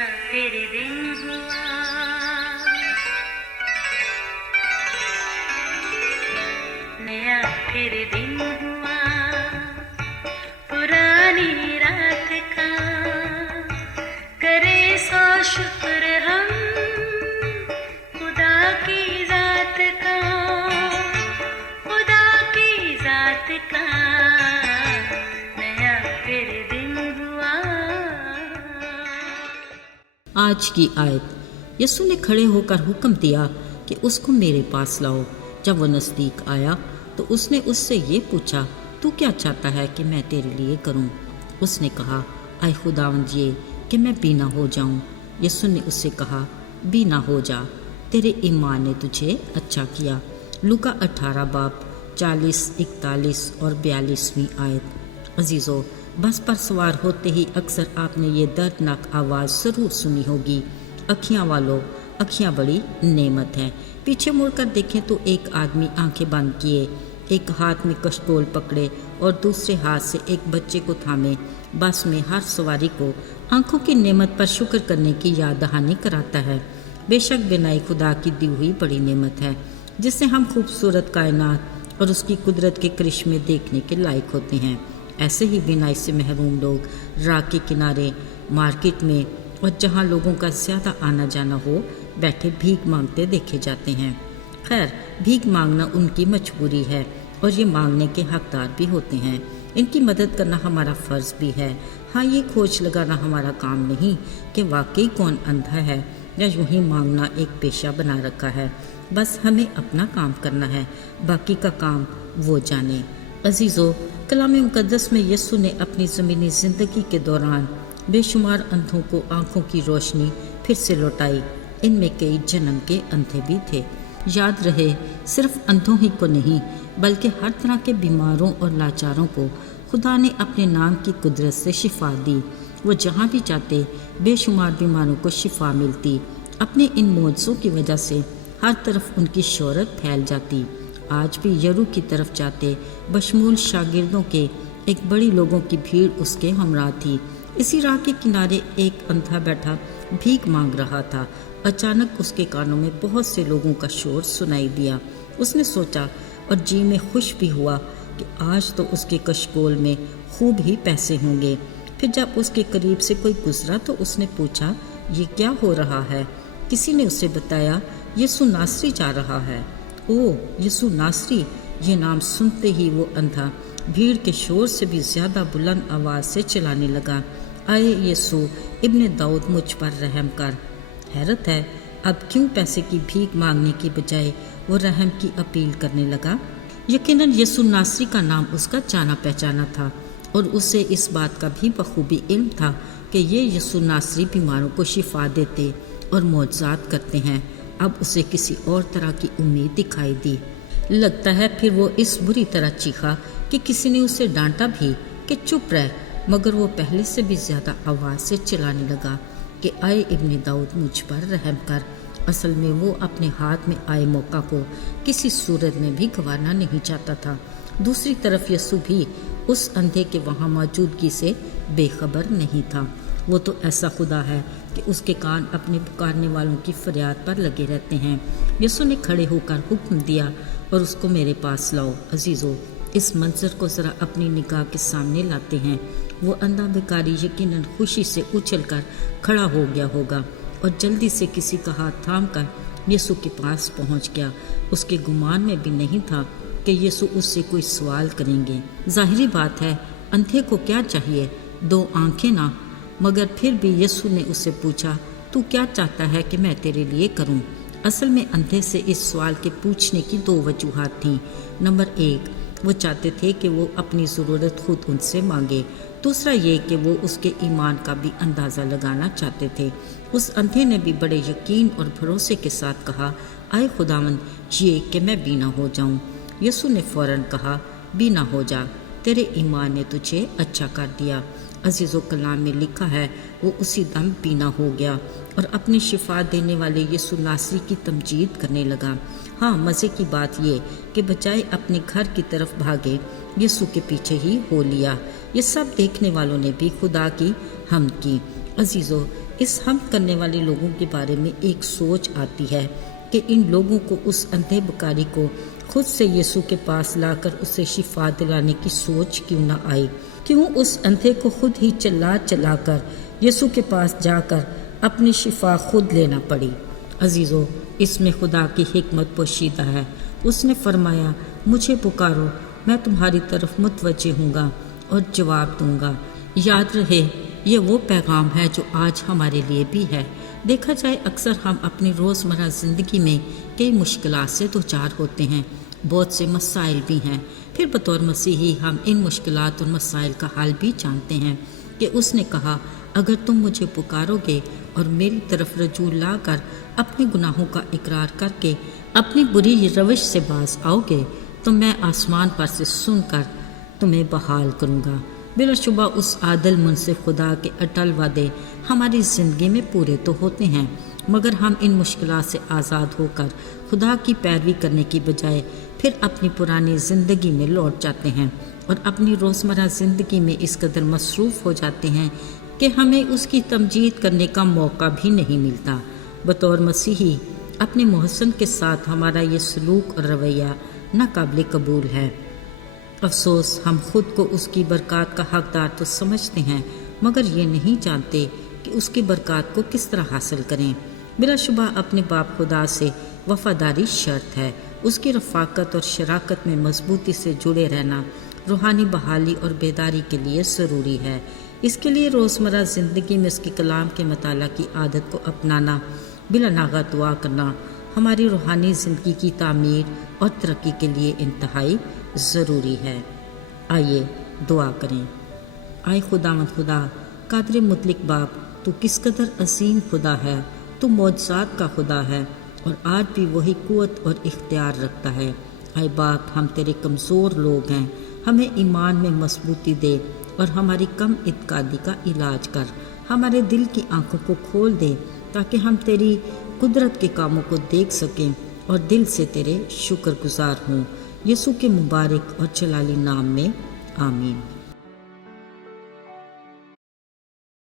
फिर दिन हुआ, नया फिर दिन हुआ, पुरानी रात का करे सो शुक्र हम खुदा की जात का, खुदा की जात का नया फिर दिन हुआ। आज की आयत। यीशु ने खड़े होकर हुक्म दिया कि उसको मेरे पास लाओ। जब वो नज़दीक आया तो उसने उससे ये पूछा, तू क्या चाहता है कि मैं तेरे लिए करूं? उसने कहा, आए खुदावंद ये कि मैं बीना हो जाऊं। यीशु ने उससे कहा, बीना हो जा, तेरे ईमान ने तुझे अच्छा किया। लूका 18 बाब 40, 41 और 42वीं आयत। अजीज़ों, बस पर सवार होते ही अक्सर आपने ये दर्दनाक आवाज़ ज़रूर सुनी होगी, अखियाँ वालों, अखियाँ बड़ी नेमत हैं। पीछे मुड़कर देखें तो एक आदमी आंखें बंद किए, एक हाथ में कशकोल पकड़े और दूसरे हाथ से एक बच्चे को थामे बस में हर सवारी को आंखों की नेमत पर शुक्र करने की याद दहानी कराता है। बेशक बिनाई खुदा की दी हुई बड़ी नेमत है, जिससे हम खूबसूरत कायनात और उसकी कुदरत के करिश्मे देखने के लायक होते हैं। ऐसे ही बिनाई से महरूम लोग राह के किनारे, मार्केट में और जहाँ लोगों का ज़्यादा आना जाना हो बैठे भीख मांगते देखे जाते हैं। खैर, भीख मांगना उनकी मजबूरी है और ये मांगने के हकदार भी होते हैं। इनकी मदद करना हमारा फ़र्ज़ भी है। हाँ, ये खोज लगाना हमारा काम नहीं कि वाकई कौन अंधा है या यूं ही मांगना एक पेशा बना रखा है। बस हमें अपना काम करना है, बाकी का काम वो जाने। अजीज़ों, कलाम मुक़द्दस में यीशु ने अपनी ज़मीनी ज़िंदगी के दौरान बेशुमार अंधों को आँखों की रोशनी फिर से लौटाई। इनमें कई जन्म के अंधे भी थे। याद रहे, सिर्फ अंधों ही को नहीं बल्कि हर तरह के बीमारों और लाचारों को खुदा ने अपने नाम की कुदरत से शिफा दी। वो जहाँ भी जाते बेशुमार बीमारों को शिफा मिलती। अपने इन मौजज़ों की वजह से हर तरफ उनकी शोहरत फैल जाती। आज भी यरू की तरफ जाते बशमूल शागिर्दों के एक बड़ी लोगों की भीड़ उसके हमराह थी। इसी राह के किनारे एक अंधा बैठा भीख मांग रहा था। अचानक उसके कानों में बहुत से लोगों का शोर सुनाई दिया। उसने सोचा और जी में खुश भी हुआ कि आज तो उसके कशकोल में खूब ही पैसे होंगे। फिर जब उसके करीब से कोई गुजरा तो उसने पूछा, ये क्या हो रहा है? किसी ने उसे बताया, यीशु नासरी जा रहा है। ओह, यीशु नासरी! ये नाम सुनते ही वो अंधा भीड़ के शोर से भी ज़्यादा बुलंद आवाज़ से चिल्लाने लगा, आए यीशु इब्ने दाऊद, मुझ पर रहम कर। हैरत है, अब क्यों पैसे की भीख मांगने की बजाय वो रहम की अपील करने लगा। यकीनन यीशु नासरी का नाम उसका जाना पहचाना था और उसे इस बात का भी बखूबी इल्म था कि ये यीशु नासरी बीमारों को शिफा देते और मौजज़ात करते हैं। अब उसे किसी और तरह की उम्मीद दिखाई दी। लगता है फिर वो इस बुरी तरह चीखा कि किसी ने उसे डांटा भी कि चुप रह, मगर वो पहले से भी ज़्यादा आवाज़ से चिल्लाने लगा कि आए इब्ने दाऊद, मुझ पर रहम कर। असल में वो अपने हाथ में आए मौका को किसी सूरत में भी गंवाना नहीं चाहता था। दूसरी तरफ यीशु भी उस अंधे के वहाँ मौजूदगी से बेखबर नहीं था। वो तो ऐसा खुदा है कि उसके कान अपने पुकारने वालों की फरियाद पर लगे रहते हैं। यीशु ने खड़े होकर हुक्म दिया और उसको मेरे पास लाओ। अजीज़ों, इस मंजर को ज़रा अपनी निगाह के सामने लाते हैं। वो अंधा भिखारी यकीनन खुशी से उछलकर खड़ा हो गया होगा और जल्दी से किसी का हाथ थाम कर यीशु के पास पहुंच गया। उसके गुमान में भी नहीं था कि यीशु उससे कोई सवाल करेंगे। जाहिरी बात है, अंधे को क्या चाहिए? 2 आंखें ना। मगर फिर भी यीशु ने उससे पूछा, तू क्या चाहता है कि मैं तेरे लिए करूं? असल में अंधे से इस सवाल के पूछने की 2 वजूहात थीं। नंबर 1, वो चाहते थे कि वो अपनी ज़रूरत खुद उनसे मांगे। दूसरा ये कि वो उसके ईमान का भी अंदाज़ा लगाना चाहते थे। उस अंधे ने भी बड़े यकीन और भरोसे के साथ कहा, आए खुदावंद, ये कि मैं बीना हो जाऊं। यीशु ने फ़ौरन कहा, बीना हो जा, तेरे ईमान ने तुझे अच्छा कर दिया। अजीज़ो, कलाम में लिखा है, वो उसी दम बीना हो गया और अपने शिफा देने वाले यीशु नासरी की तमजीद करने लगा। हाँ, मज़े की बात ये कि बजाय अपने घर की तरफ भागे, यीशु के पीछे ही हो लिया। ये सब देखने वालों ने भी खुदा की हम्द की। अजीज़ो, اس ہم کرنے والے لوگوں کے بارے میں ایک سوچ آتی ہے کہ ان لوگوں کو اس اندھے بکاری کو خود سے یسوع کے پاس لا کر اسے شفا دلانے کی سوچ کیوں نہ آئی؟ کیوں اس اندھے کو خود ہی چلا چلا کر یسوع کے پاس جا کر اپنی شفا خود لینا پڑی؟ عزیزو، اس میں خدا کی حکمت پوشیدہ ہے۔ اس نے فرمایا، مجھے پکارو، میں تمہاری طرف متوجہ ہوں گا اور جواب دوں گا۔ یاد رہے، یہ وہ پیغام ہے جو آج ہمارے لیے بھی ہے۔ دیکھا جائے اکثر ہم اپنی روزمرہ زندگی میں کئی مشکلات سے دوچار ہوتے ہیں، بہت سے مسائل بھی ہیں۔ پھر بطور مسیحی ہم ان مشکلات اور مسائل کا حل بھی جانتے ہیں کہ اس نے کہا، اگر تم مجھے پکارو گے اور میری طرف رجوع لا کر اپنے گناہوں کا اقرار کر کے اپنی بری روش سے باز آؤ گے تو میں آسمان پر سے سن کر تمہیں بحال کروں گا۔ بلا شبہ اس عادل منصف خدا کے اٹل وعدے ہماری زندگی میں پورے تو ہوتے ہیں، مگر ہم ان مشکلات سے آزاد ہو کر خدا کی پیروی کرنے کی بجائے پھر اپنی پرانی زندگی میں لوٹ جاتے ہیں اور اپنی روزمرہ زندگی میں اس قدر مصروف ہو جاتے ہیں کہ ہمیں اس کی تمجید کرنے کا موقع بھی نہیں ملتا۔ بطور مسیحی اپنے محسن کے ساتھ ہمارا یہ سلوک اور رویہ ناقابل قبول ہے۔ افسوس، ہم خود کو اس کی برکات کا حقدار تو سمجھتے ہیں، مگر یہ نہیں جانتے کہ اس کی برکات کو کس طرح حاصل کریں۔ بلا شبہ اپنے باپ خدا سے وفاداری شرط ہے۔ اس کی رفاقت اور شراکت میں مضبوطی سے جڑے رہنا روحانی بحالی اور بیداری کے لیے ضروری ہے۔ اس کے لیے روزمرہ زندگی میں اس کے کلام کے مطالعہ کی عادت کو اپنانا، بلا ناغہ دعا کرنا ہماری روحانی زندگی کی تعمیر اور ترقی کے لیے انتہائی ضروری ہے۔ آئیے دعا کریں۔ آئے خداوند خدا، قادر مطلق باپ، تو کس قدر عظیم خدا ہے، تو معجزات کا خدا ہے اور آج بھی وہی قوت اور اختیار رکھتا ہے۔ آئے باپ، ہم تیرے کمزور لوگ ہیں، ہمیں ایمان میں مضبوطی دے اور ہماری کم اعتقادی کا علاج کر، ہمارے دل کی آنکھوں کو کھول دے تاکہ ہم تیری قدرت کے کاموں کو دیکھ سکیں اور دل سے تیرے شکر گزار ہوں۔ یسوع کے مبارک اور جلالی نام میں آمین۔